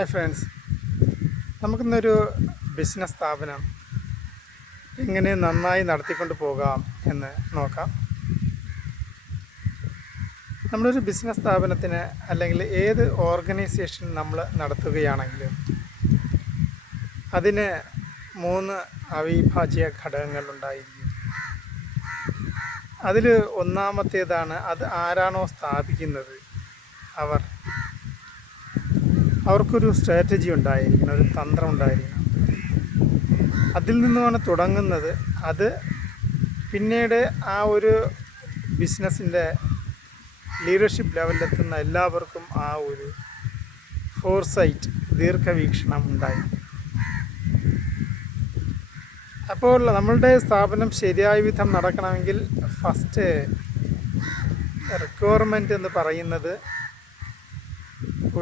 Hi friends, നമുക്കിന്നൊരു business സ്ഥാപനം എങ്ങനെ നന്നായി നടത്തിക്കൊണ്ട് പോകാം എന്ന് നോക്കാം. നമ്മളൊരു ബിസിനസ് സ്ഥാപനത്തിന് അല്ലെങ്കിൽ ഏത് ഓർഗനൈസേഷൻ നമ്മൾ നടത്തുകയാണെങ്കിലും അതിന് 3 അവിഭാജ്യ ഘടകങ്ങളുണ്ടായിരിക്കും. അതിൽ ഒന്നാമത്തേതാണ്, അത് ആരാണോ സ്ഥാപിക്കുന്നത് അവർക്കൊരു സ്ട്രാറ്റജി ഉണ്ടായിരിക്കണം, ഒരു തന്ത്രം ഉണ്ടായിരിക്കണം. അതിൽ നിന്നുമാണ് തുടങ്ങുന്നത്. അത് പിന്നീട് ആ ഒരു ബിസിനസ്സിൻ്റെ ലീഡർഷിപ്പ് ലെവലിലെത്തുന്ന എല്ലാവർക്കും ആ ഒരു ഫോർസൈറ്റ്, ദീർഘവീക്ഷണം ഉണ്ടായിരിക്കും. അപ്പോൾ നമ്മളുടെ സ്ഥാപനം ശരിയായ വിധം നടക്കണമെങ്കിൽ ഫസ്റ്റ് റിക്വയർമെൻറ്റ് എന്ന് പറയുന്നത്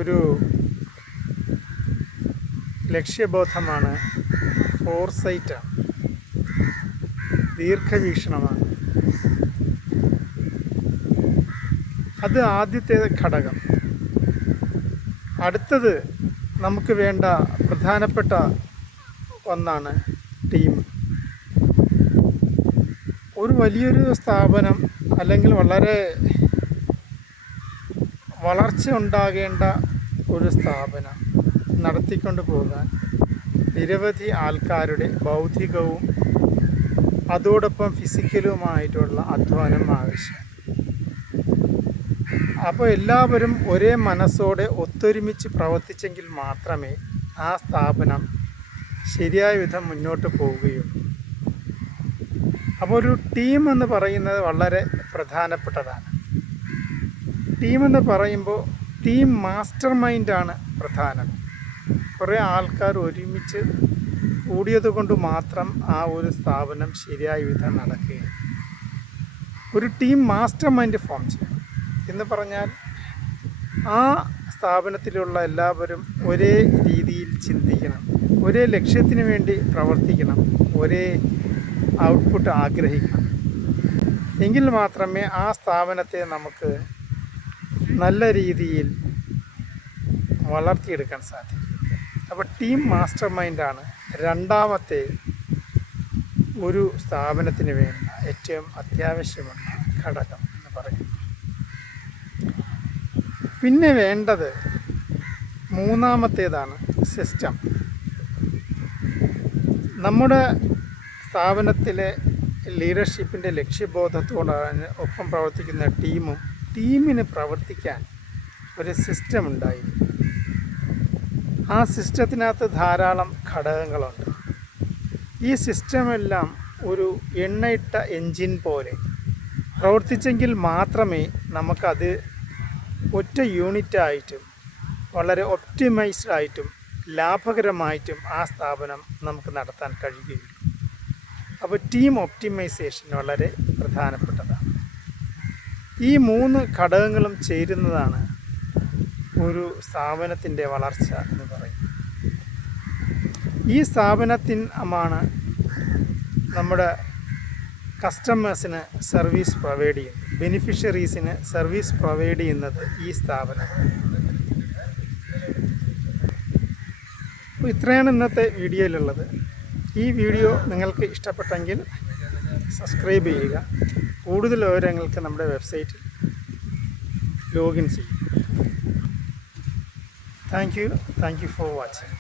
ഒരു ലക്ഷ്യബോധമാണ്, ഫോർസൈറ്റാണ്, ദീർഘവീക്ഷണമാണ്. അത് ആദ്യത്തെ ഘടകം. അടുത്തത് നമുക്ക് വേണ്ട പ്രധാനപ്പെട്ട ഒന്നാണ് ടീം. ഒരു വലിയൊരു സ്ഥാപനം അല്ലെങ്കിൽ വളരെ വളർച്ച ഉണ്ടാകേണ്ട ഒരു സ്ഥാപനം നടത്തിക്കൊണ്ട് പോകാൻ നിരവധി ആൾക്കാരുടെ ബൗദ്ധികവും അതോടൊപ്പം ഫിസിക്കലുമായിട്ടുള്ള അധ്വാനം ആവശ്യം. അപ്പോൾ എല്ലാവരും ഒരേ മനസ്സോടെ ഒത്തൊരുമിച്ച് പ്രവർത്തിച്ചെങ്കിൽ മാത്രമേ ആ സ്ഥാപനം ശരിയായ വിധം മുന്നോട്ട് പോവുകയുള്ളൂ. അപ്പോൾ ഒരു ടീം എന്ന് പറയുന്നത് വളരെ പ്രധാനപ്പെട്ടതാണ്. ടീമെന്ന് പറയുമ്പോൾ ടീം മാസ്റ്റർ മൈൻഡാണ് പ്രധാനം. കുറേ ആൾക്കാർ ഒരുമിച്ച് കൂടിയത് കൊണ്ട് മാത്രം ആ ഒരു സ്ഥാപനം ശരിയായ വിധം നടക്കുകയാണ്. ഒരു ടീം മാസ്റ്റർ മൈൻഡ് ഫോം ചെയ്യണം എന്ന് പറഞ്ഞാൽ ആ സ്ഥാപനത്തിലുള്ള എല്ലാവരും ഒരേ രീതിയിൽ ചിന്തിക്കണം, ഒരേ ലക്ഷ്യത്തിന് വേണ്ടി പ്രവർത്തിക്കണം, ഒരേ ഔട്ട്പുട്ട് ആഗ്രഹിക്കണം. എങ്കിൽ മാത്രമേ ആ സ്ഥാപനത്തെ നമുക്ക് നല്ല രീതിയിൽ വളർത്തിയെടുക്കാൻ സാധിക്കും. അപ്പോൾ ടീം മാസ്റ്റർ മൈൻഡാണ് രണ്ടാമത്തെ ഒരു സ്ഥാപനത്തിന് വേണ്ട ഏറ്റവും അത്യാവശ്യമുള്ള ഘടകം എന്ന് പറയുന്നത്. പിന്നെ വേണ്ടത് മൂന്നാമത്തേതാണ് സിസ്റ്റം. നമ്മുടെ സ്ഥാപനത്തിലെ ലീഡർഷിപ്പിൻ്റെ ലക്ഷ്യബോധത്തോടാണ് ഒപ്പം പ്രവർത്തിക്കുന്ന ടീമിന് പ്രവർത്തിക്കാൻ ഒരു സിസ്റ്റം ഉണ്ടായിരിക്കും. ആ സിസ്റ്റത്തിനകത്ത് ധാരാളം ഘടകങ്ങളുണ്ട്. ഈ സിസ്റ്റമെല്ലാം ഒരു എണ്ണയിട്ട എൻജിൻ പോലെ പ്രവർത്തിച്ചെങ്കിൽ മാത്രമേ നമുക്കത് ഒറ്റ യൂണിറ്റായിട്ടും വളരെ ഒപ്റ്റിമൈസ്ഡ് ആയിട്ടും ലാഭകരമായിട്ടും ആ സ്ഥാപനം നമുക്ക് നടത്താൻ കഴിയുകയുള്ളൂ. അപ്പോൾ ടീം ഒപ്റ്റിമൈസേഷൻ വളരെ പ്രധാനപ്പെട്ടതാണ്. ഈ 3 ഘടകങ്ങളും ചേരുന്നതാണ് ഒരു സ്ഥാപനത്തിൻ്റെ വളർച്ച എന്ന് പറയുന്നത്. ഈ സ്ഥാപനത്തിനാണ് നമ്മുടെ കസ്റ്റമേഴ്സിന് സർവീസ് പ്രൊവൈഡ് ചെയ്യുന്നത്, ബെനിഫിഷ്യറീസിന് സർവീസ് പ്രൊവൈഡ് ചെയ്യുന്നത് ഈ സ്ഥാപനമാണ്. അപ്പോൾ ഇത്രയാണ് ഇന്നത്തെ വീഡിയോയിലുള്ളത്. ഈ വീഡിയോ നിങ്ങൾക്ക് ഇഷ്ടപ്പെട്ടെങ്കിൽ സബ്സ്ക്രൈബ് ചെയ്യുക. കൂടുതൽ വിവരങ്ങൾക്ക് നമ്മുടെ വെബ്സൈറ്റിൽ ലോഗിൻ ചെയ്യും. Thank you for watching.